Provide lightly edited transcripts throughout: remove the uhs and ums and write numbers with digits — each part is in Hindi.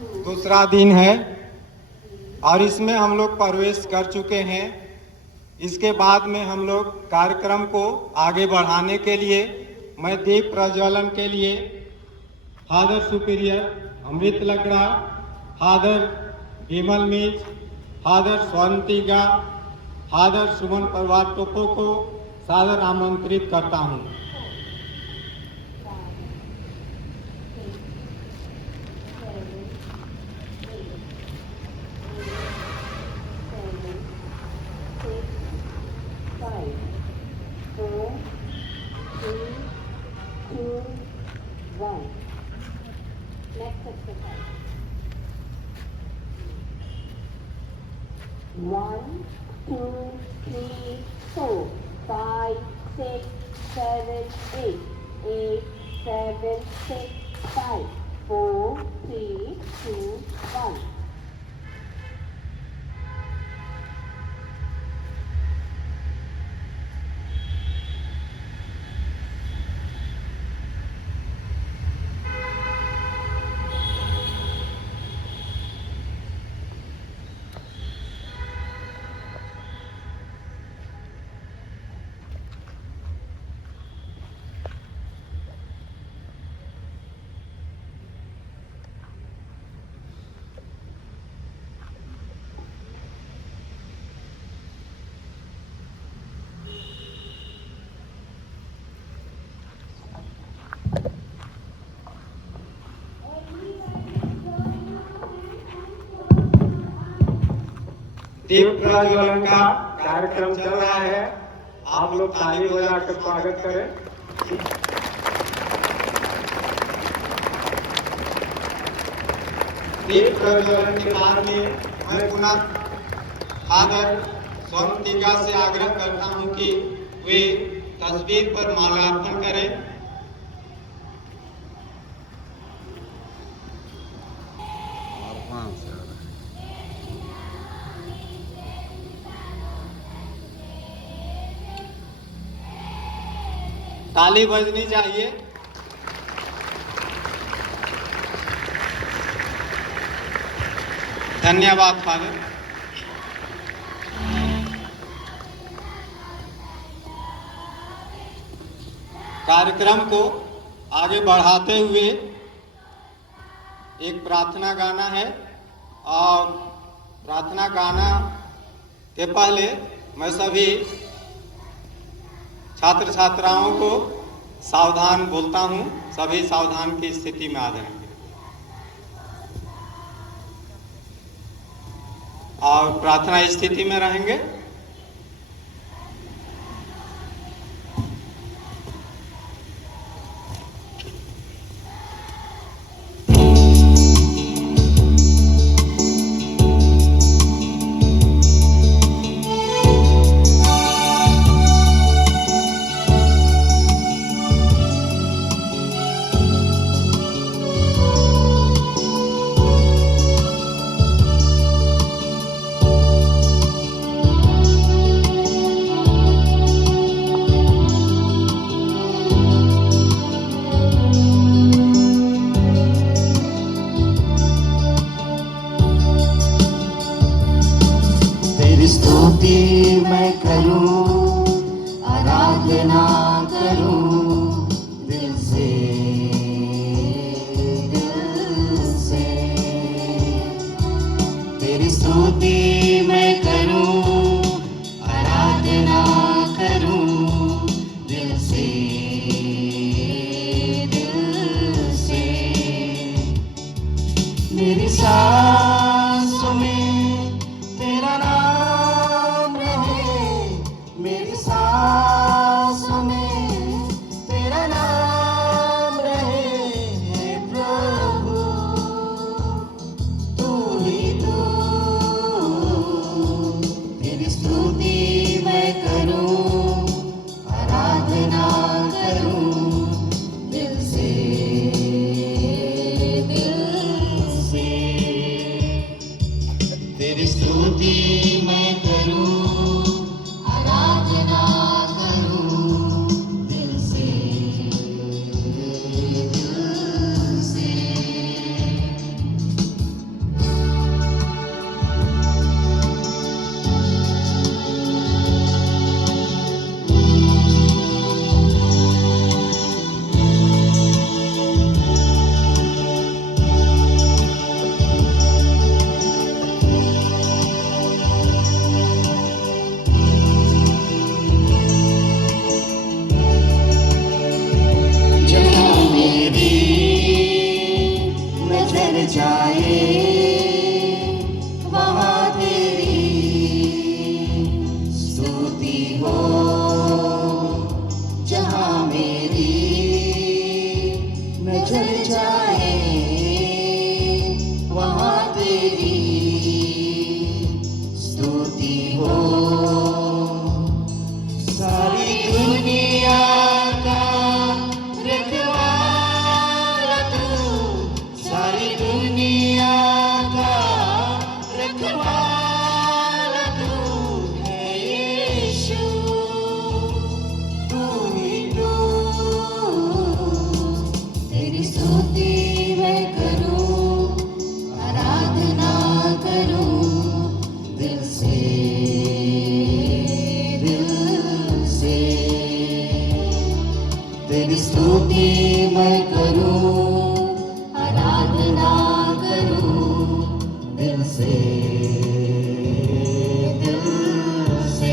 दूसरा दिन है और इसमें हम लोग प्रवेश कर चुके हैं। इसके बाद में हम लोग कार्यक्रम को आगे बढ़ाने के लिए मैं दीप प्रज्वलन के लिए फादर सुपीरियर अमृत लकड़ा, फादर विमल मिज, फादर स्वंतिका, फादर सुमन परिवार टोपो को सादर आमंत्रित करता हूँ। One, two, three, four, 5, 6, 7, 8, 8, 7, 6, 5, 4, 3, 2, 1. दीप प्रज्वलन का कार्यक्रम चल रहा है। आप लोग ताली बजाकर स्वागत करें। दीप प्रज्वलन के बाद में मैं पुनः फादर स्वंतिका से आग्रह करता हूं कि वे तस्वीर पर माल्यार्पण करें। ताली बजनी चाहिए। धन्यवाद फादर। कार्यक्रम को आगे बढ़ाते हुए एक प्रार्थना गाना है और प्रार्थना गाना के पहले मैं सभी छात्र छात्राओं को सावधान बोलता हूं। सभी सावधान की स्थिति में आ जाएंगे और प्रार्थना स्थिति में रहेंगे। मैं करूं, आराधना करूं दिल से, तेरी स्तुति मैं करूं, आराधना करूं दिल से, मेरी सांसों में तेरा नाम रहे, मेरी सांसों में तेरा नाम रहे, हे प्रभु तू ही तू, तेरी स्तुति मैं करूं, आराधना करूं दिल से, दिल से। जाए वहाँ तेरी स्तुति हो, जहाँ मेरी नजर जाए वहाँ तेरी स्तुति हो। सारी दुनिया का रखवाला तू, सारी दुनिया का रखवाला तू है यीशु, तू ही तू। तेरी स्तुति मैं करूं, आराधना करूं दिल से, दिल से। तेरी स्तुति मैं करूं, आराधना करूं दिल से, दिल से।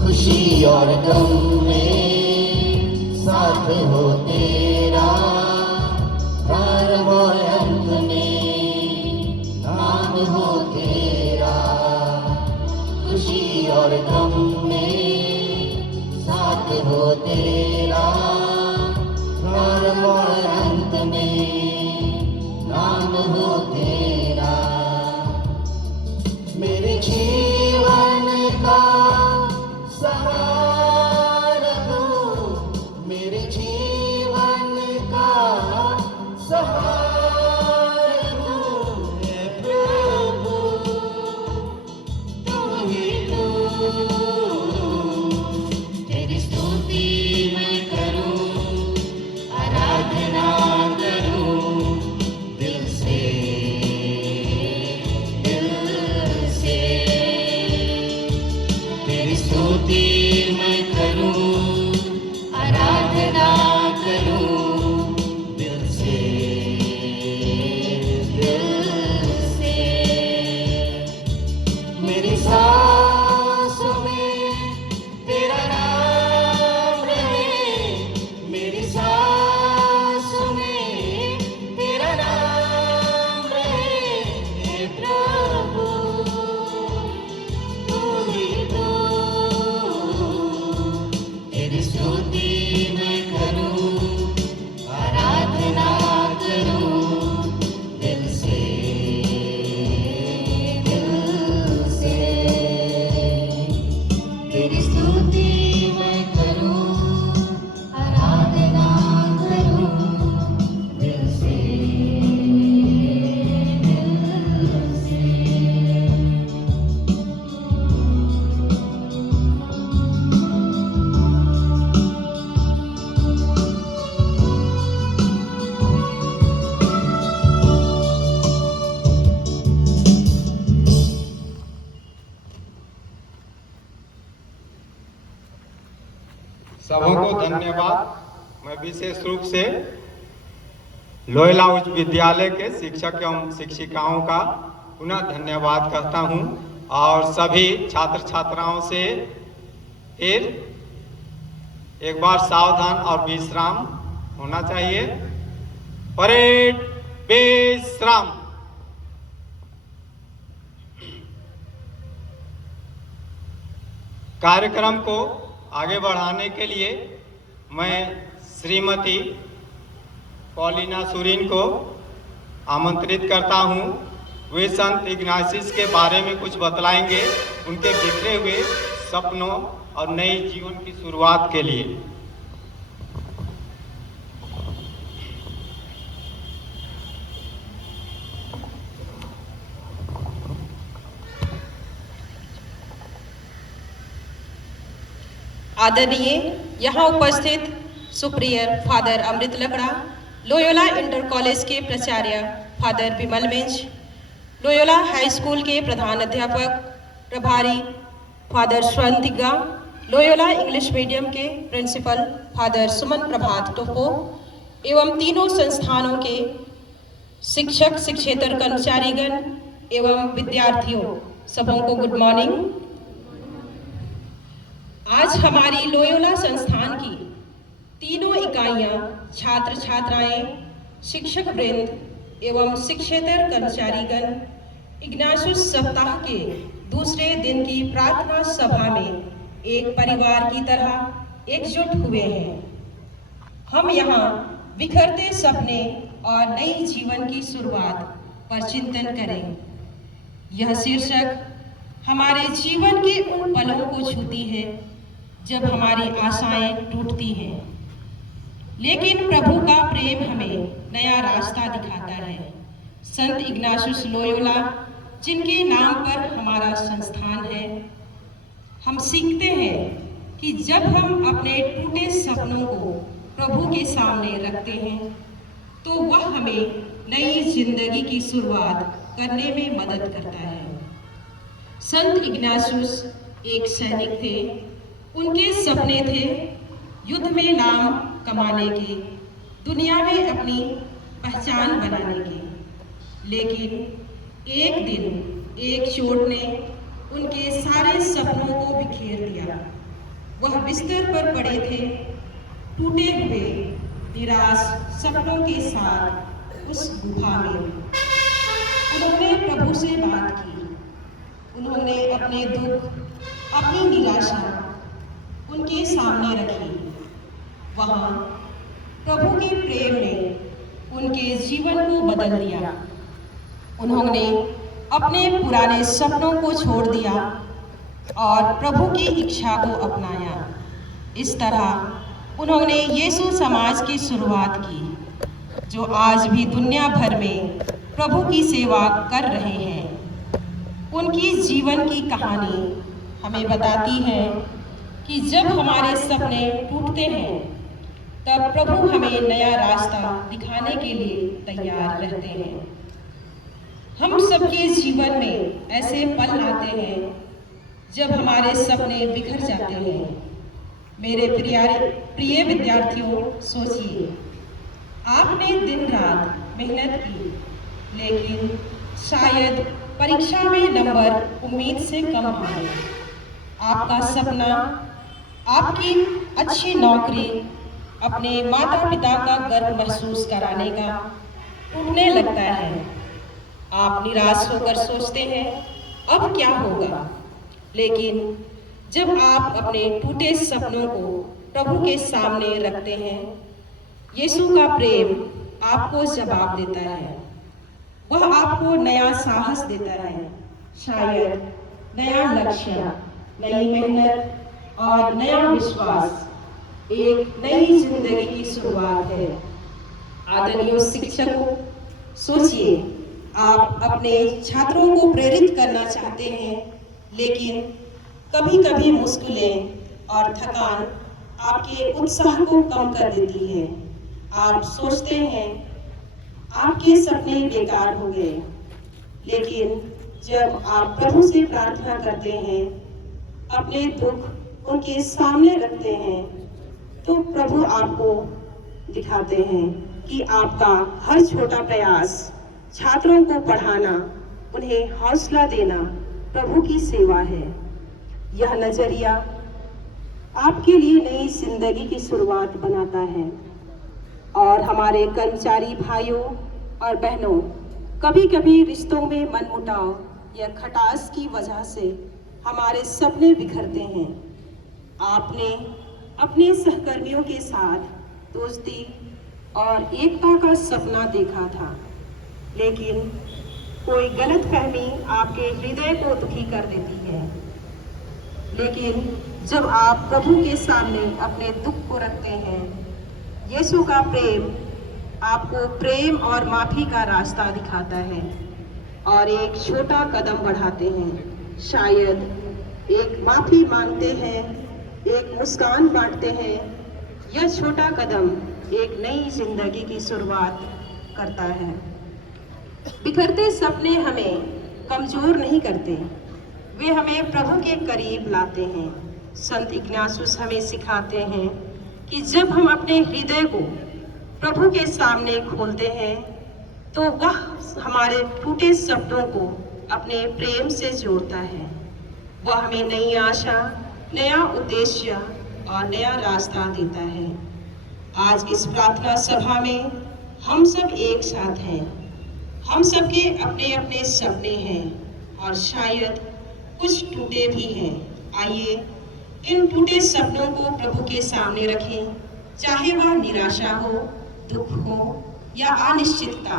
खुशी और गम में साथ हो तेरा, प्रारंभ और अंत में नाम हो तेरा। खुशी और गम में साथ हो तेरा, प्रारंभ और अंत में नाम हो तेरा। मेरे जीवन का सहारा तू, मेरे जीवन का सहारा तू है प्रभु, तू ही तू। तेरी स्तुति मैं करूं, आराधना करूं दिल से, दिल से। तेरी स्तुति मैं करूं, आराधना करूं दिल से, दिल से। मेरी सांसों में तेरा नाम रहे, मेरी सांसों में तेरा नाम रहे, हे प्रभु तू ही तू। तेरी स्तुति मैं करूं, आराधना करूं दिल से, दिल से। तेरी स्तुति मैं करूं, आराधना करूं दिल से, दिल से। सबों को धन्यवाद। मैं विशेष रूप से लोयला उच्च विद्यालय के शिक्षक एवं शिक्षिकाओं का पुनः धन्यवाद करता हूं और सभी छात्र छात्राओं से फिर एक बार सावधान और विश्राम होना चाहिए। परेड विश्राम। कार्यक्रम को आगे बढ़ाने के लिए मैं श्रीमती पॉलिना सुरीन को आमंत्रित करता हूं। वे संत इग्नासियस के बारे में कुछ बतलाएंगे, उनके बिखरे हुए सपनों और नए जीवन की शुरुआत के लिए। आदरणीय यहाँ उपस्थित सुप्रियर फादर अमृत लकड़ा, लोयोला इंटर कॉलेज के प्राचार्य फादर विमल मिंज, लोयोला हाई स्कूल के प्रधान अध्यापक प्रभारी फादर श्रवंतिका, लोयोला इंग्लिश मीडियम के प्रिंसिपल फादर सुमन प्रभात टोपो एवं तीनों संस्थानों के शिक्षक, शिक्षेतर कर्मचारीगण एवं विद्यार्थियों, सबों को गुड मॉर्निंग। आज हमारी लोयोला संस्थान की तीनों इकाइयां, छात्र छात्राएं, शिक्षक वृंद एवं शिक्षेतर कर्मचारीगण इग्नाशियस सप्ताह के दूसरे दिन की प्रार्थना सभा में एक परिवार की तरह एकजुट हुए हैं। हम यहाँ बिखरते सपने और नई जीवन की शुरुआत पर चिंतन करें। यह शीर्षक हमारे जीवन के उन पलों को छूती है जब हमारी आशाएं टूटती हैं, लेकिन प्रभु का प्रेम हमें नया रास्ता दिखाता है। संत इग्नाशियस लोयोला, जिनके नाम पर हमारा संस्थान है, हम सीखते हैं कि जब हम अपने टूटे सपनों को प्रभु के सामने रखते हैं तो वह हमें नई जिंदगी की शुरुआत करने में मदद करता है। संत इग्नाशियस एक सैनिक थे। उनके सपने थे युद्ध में नाम कमाने के, दुनिया में अपनी पहचान बनाने के, लेकिन एक दिन एक चोट ने उनके सारे सपनों को बिखेर दिया। वह बिस्तर पर पड़े थे, टूटे हुए निराश सपनों के साथ उस गुफा में। उन्होंने प्रभु से बात की। उन्होंने अपने दुख, अपनी निराशा उनके सामने रखी। वहाँ प्रभु के प्रेम ने उनके जीवन को बदल दिया। उन्होंने अपने पुराने सपनों को छोड़ दिया और प्रभु की इच्छा को अपनाया। इस तरह उन्होंने यीशु समाज की शुरुआत की, जो आज भी दुनिया भर में प्रभु की सेवा कर रहे हैं। उनकी जीवन की कहानी हमें बताती है कि जब हमारे सपने टूटते हैं तब प्रभु हमें नया रास्ता दिखाने के लिए तैयार रहते हैं। हम सबके जीवन में ऐसे पल आते हैं जब हमारे सपने बिखर जाते हैं। मेरे प्रिय विद्यार्थियों, सोचिए, आपने दिन रात मेहनत की, लेकिन शायद परीक्षा में नंबर उम्मीद से कम आए। आपका सपना, आपकी अच्छी नौकरी, अपने माता पिता का गर्व महसूस कराने का टूटने लगता है। आप निराश होकर सोचते हैं अब क्या होगा, लेकिन जब आप अपने टूटे सपनों को प्रभु के सामने रखते हैं, यीशु का प्रेम आपको जवाब देता है। वह आपको नया साहस देता है, शायद नया लक्ष्य, नई मेहनत और नया विश्वास। एक नई जिंदगी की शुरुआत है। आदरणीय शिक्षकों, सोचिए, आप अपने छात्रों को प्रेरित करना चाहते हैं, लेकिन कभी कभी मुश्किलें और थकान आपके उत्साह को कम कर देती है। आप सोचते हैं आपके सपने बेकार हो गए, लेकिन जब आप प्रभु से प्रार्थना करते हैं, अपने दुख उनके सामने रखते हैं, तो प्रभु आपको दिखाते हैं कि आपका हर छोटा प्रयास, छात्रों को पढ़ाना, उन्हें हौसला देना प्रभु की सेवा है। यह नजरिया आपके लिए नई जिंदगी की शुरुआत बनाता है। और हमारे कर्मचारी भाइयों और बहनों, कभी कभी रिश्तों में मनमुटाव या खटास की वजह से हमारे सपने बिखरते हैं। आपने अपने सहकर्मियों के साथ दोस्ती और एकता का सपना देखा था, लेकिन कोई गलतफहमी आपके हृदय को दुखी कर देती है। लेकिन जब आप प्रभु के सामने अपने दुख को रखते हैं, यीशु का प्रेम आपको प्रेम और माफी का रास्ता दिखाता है और एक छोटा कदम बढ़ाते हैं। शायद एक माफी मांगते हैं, एक मुस्कान बांटते हैं। यह छोटा कदम एक नई जिंदगी की शुरुआत करता है। बिखरते सपने हमें कमजोर नहीं करते, वे हमें प्रभु के करीब लाते हैं। संत इग्नासुस हमें सिखाते हैं कि जब हम अपने हृदय को प्रभु के सामने खोलते हैं तो वह हमारे टूटे सपनों को अपने प्रेम से जोड़ता है। वह हमें नई आशा, नया उद्देश्य और नया रास्ता देता है। आज इस प्रार्थना सभा में हम सब एक साथ हैं। हम सबके अपने अपने सपने हैं और शायद कुछ टूटे भी हैं। आइए इन टूटे सपनों को प्रभु के सामने रखें, चाहे वह निराशा हो, दुख हो या अनिश्चितता।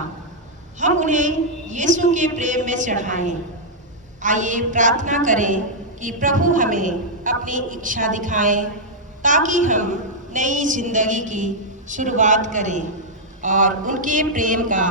हम उन्हें यीशु के प्रेम में चढ़ाएं। आइए प्रार्थना करें कि प्रभु हमें अपनी इच्छा दिखाएं ताकि हम नई जिंदगी की शुरुआत करें और उनके प्रेम का